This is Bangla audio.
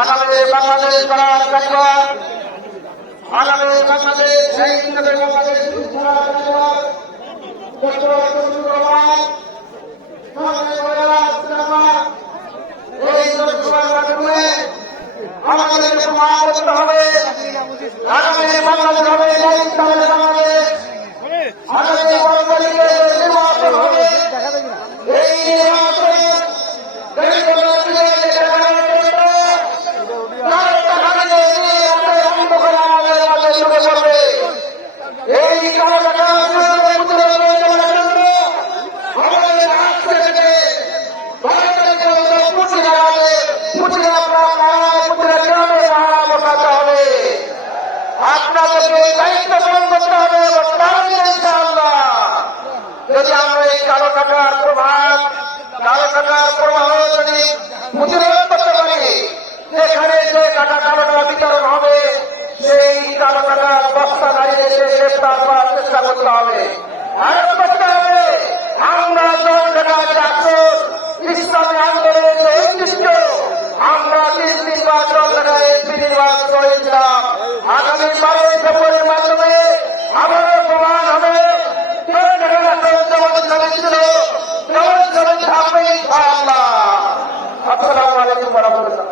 আগামী বাংলাদেশ করার কারিগর, আগামী বাংলাদেশ এই বাংলাদেশ এই লোকসভার মাধ্যমে আমাদের সমাজ করতে হবে। আগামী বাংলাদেশ হবে বাংলাদেশ, আগামী বাংলাদেশে নির্বাচন হবে। এই নির্বাচন এই কালো টাকা আপনাদেরকে দায়িত্ব পালন করতে হবে। যদি আমরা এই কালো টাকার প্রভাব, কালো টাকার প্রবাহ যদি প্রতিরোধ করতে পারি, যেখানে যে কালো টাকা বিতরণ হবে সেই কালো টাকার বস্তা দাঁড়িয়ে গ্রেফতার করার চেষ্টা করতে হবে। আরো করতে হবে আমরা জল টাকা আসল ইসলামী আন্দোলনের যে ঐতিহ্য, আমরা 30 দিনবার জল টাকায় নির্বাচন করেছিলাম। আগামী 12 ফেব্রুয়ারির মাধ্যমে আবারও প্রমাণ হবে আসসালামু আলাইকুম ওয়া রাহমাতুল্লাহ।